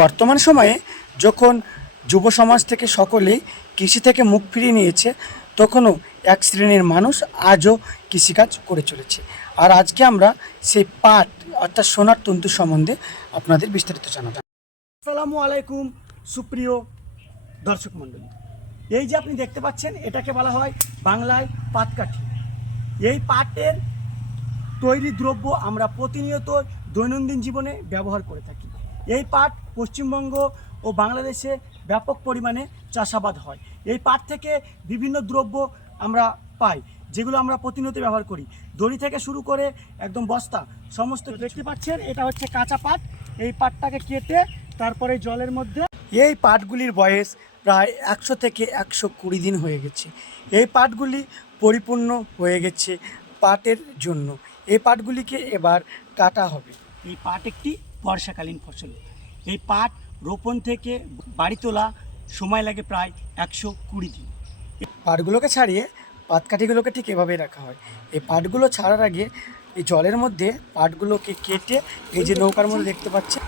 বর্তমান সময়ে যখন যুব সমাজ থেকে সকলেই কৃষি থেকে মুখ ফিরিয়ে নিয়েছে, তখনও এক শ্রেণির মানুষ আজও কৃষিকাজ করে চলেছে। আর আজকে আমরা সেই পাট, অর্থাৎ সোনার তন্তু সম্বন্ধে আপনাদের বিস্তারিত জানাব। আসসালামু আলাইকুম, সুপ্রিয় দর্শক মণ্ডলী। এই যে আপনি দেখতে পাচ্ছেন, এটাকে বলা হয় বাংলায় পাটকাঠি। এই পাটের তৈরি দ্রব্য আমরা প্রতিনিয়ত দৈনন্দিন জীবনে ব্যবহার করে থাকি। এই পাট পশ্চিমবঙ্গ ও বাংলাদেশে ব্যাপক পরিমাণে চাষাবাদ হয়। এই পাট থেকে বিভিন্ন দ্রব্য আমরা পাই যেগুলো আমরা প্রতিনিয়ত ব্যবহার করি। দড়ি থেকে শুরু করে একদম বস্তা সমস্ত দেখতে পাচ্ছেন এটা হচ্ছে কাঁচা পাট। এই পাটটাকে কেটে তারপরে জলের মধ্যে এই পাটগুলির বয়স প্রায় একশো থেকে একশো কুড়ি দিন হয়ে গেছে। এই পাটগুলি পরিপূর্ণ হয়ে গেছে পাটের জন্য। এই পাটগুলিকে এবার কাটা হবে। এই পাট একটি বর্ষাকালীন ফসল। এই পাট রোপণ থেকে বাড়ি তোলা সময় লাগে প্রায় একশো কুড়ি দিন। পাটগুলোকে ছাড়িয়ে পাতকাঠিগুলোকে ঠিক এভাবেই রাখা হয়। এই পাটগুলো ছাড়ার আগে এই জলের মধ্যে পাটগুলোকে কেটে এই যে নৌকার মধ্যে দেখতে পাচ্ছেন।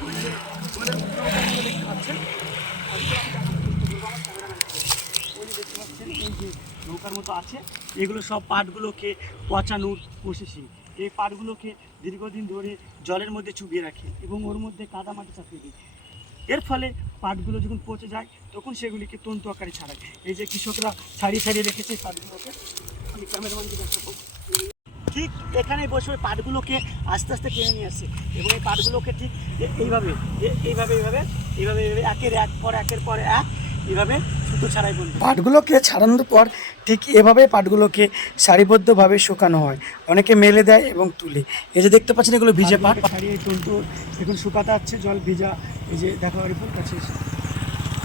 এই যে নৌকার মতো আছে। এগুলো সব পাটগুলোকে পচানোর প্রসেসিং। এই পাটগুলোকে দীর্ঘদিন ধরে জলের মধ্যে চুবিয়ে রাখে এবং ওর মধ্যে কাদা মাটি চাপিয়ে দিই এর ফলে পাটগুলো যখন পচে যায় তখন সেগুলিকে তন্তু আকারে ছাড়ায়। এই যে কৃষকরা ছাড়িয়ে ছাড়িয়ে রেখেছে পাটগুলোকে আমি ক্যামেরাম্যানকে দেখাবো। ঠিক এখানে বসে ওই পাটগুলোকে আস্তে আস্তে টেনে নিয়ে আসছে। এবং এই পাটগুলোকে ঠিক এইভাবে এইভাবে এইভাবে এইভাবে এইভাবে একের এক পর একের পর এক এইভাবে সুতো ছাড়াই বলবে পাটগুলোকে ছাড়ানোর পর ঠিক এভাবে পাটগুলোকে সারিবদ্ধভাবে শুকানো হয়। অনেকে মেলে দেয় এবং তুলে। এই যে দেখতে পাচ্ছেন এগুলো ভিজে পাট। ছাড়িয়ে তন্তু এখন শুকাতে আছে জল ভিজা এই যে দেখো রিপোর্ট কাছে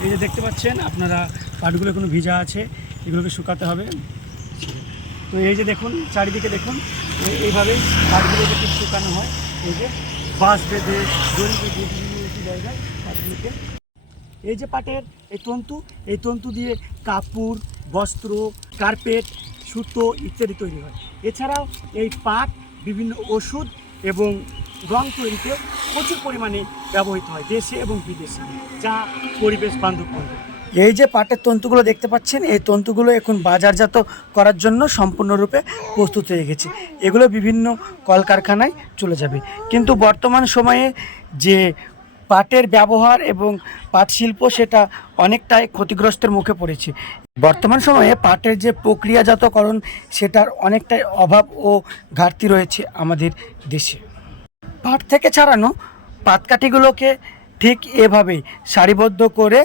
এই যে দেখতে পাচ্ছেন, আপনারা পাটগুলো কোনো ভিজা আছে, এগুলোকে শুকাতে হবে। তো এই যে দেখুন, চারিদিকে দেখুন এই- এইভাবেই পাটগুলোকে ঠিক শুকানো হয়, এই যে বাঁশ বেঁধে, দড়ি বেঁধে বিভিন্ন জায়গায় পাটগুলোকে। এই যে পাটের এই তন্তু এই তন্তু দিয়ে কাপড়, বস্ত্র, কার্পেট, সুতো ইত্যাদি তৈরি হয়। এছাড়াও এই পাট বিভিন্ন ওষুধ এবং রং তৈরিতে প্রচুর পরিমাণে ব্যবহৃত হয়, দেশে এবং বিদেশে, যা পরিবেশ বান্ধব। এই যে পাটের তন্তুগুলো দেখতে পাচ্ছেন, এই তন্তুগুলো এখন বাজারজাত করার জন্য সম্পূর্ণরূপে প্রস্তুত হয়ে গেছে। এগুলো বিভিন্ন কলকারখানায় চলে যাবে। কিন্তু বর্তমান সময়ে যে পাটের ব্যবহার এবং পাট শিল্প, সেটা অনেকটাই ক্ষতিগ্রস্তের মুখে পড়েছে। বর্তমান সময়ে পাটের যে প্রক্রিয়াজাতকরণ, সেটার অনেকটাই অভাব ও ঘাটতি রয়েছে আমাদের দেশে। পাট থেকে ছাড়ানো পাতকাঠিগুলোকে ঠিক এভাবে সারিবদ্ধ করে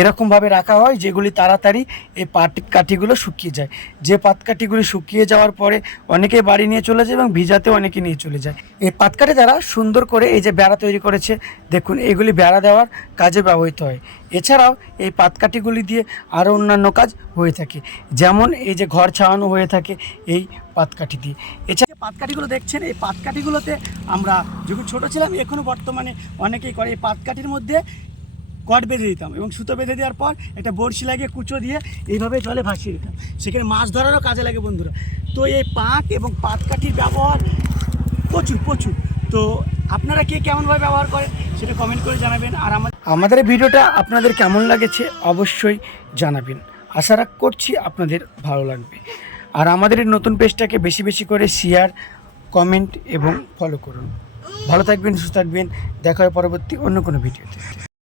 এরকমভাবে রাখা হয় যেগুলি তাড়াতাড়ি এই পাট কাঠিগুলো শুকিয়ে যায়। যে পাতকাঠিগুলি শুকিয়ে যাওয়ার পরে অনেকে বাড়ি নিয়ে চলে যায় এবং ভিজাতে অনেকে নিয়ে চলে যায়। এই পাতকাঠি দ্বারা সুন্দর করে এই যে বেড়া তৈরি করেছে, দেখুন এগুলি বেড়া দেওয়ার কাজে ব্যবহৃত হয়। এছাড়াও এই পাতকাঠিগুলি দিয়ে আরও অন্যান্য কাজ হয়ে থাকে। যেমন এই যে ঘর ছাওয়ানো হয়ে থাকে এই পাতকাঠি দিয়ে। এছাড়া পাতকাঠিগুলো দেখছেন? এই পাতকাঠিগুলোতে আমরা যখন ছোট ছিলাম এখনও বর্তমানে অনেকেই করে, এই পাতকাঠির মধ্যে কট বেঁধে দিতাম এবং সুতো বেঁধে দেওয়ার পর একটা বড়শি লাগিয়ে কুচো দিয়ে এইভাবে জলে ভাসিয়ে দিতাম। সেখানে মাছ ধরারও কাজে লাগে বন্ধুরা। তো এই পাট এবং পাতকাঠির ব্যবহার প্রচুর প্রচুর। তো আপনারা কে কেমনভাবে ব্যবহার করেন সেটা কমেন্ট করে জানাবেন। আর আমার আমাদের ভিডিওটা আপনাদের কেমন লাগেছে অবশ্যই জানাবেন। আশা রাখ করছি আপনাদের ভালো লাগবে। আর আমাদের এই নতুন পেজটাকে বেশি বেশি করে শেয়ার কমেন্ট এবং ফলো করুন। ভালো থাকবেন, সুস্থ থাকবেন। দেখা পরবর্তী অন্য কোনো ভিডিওতে।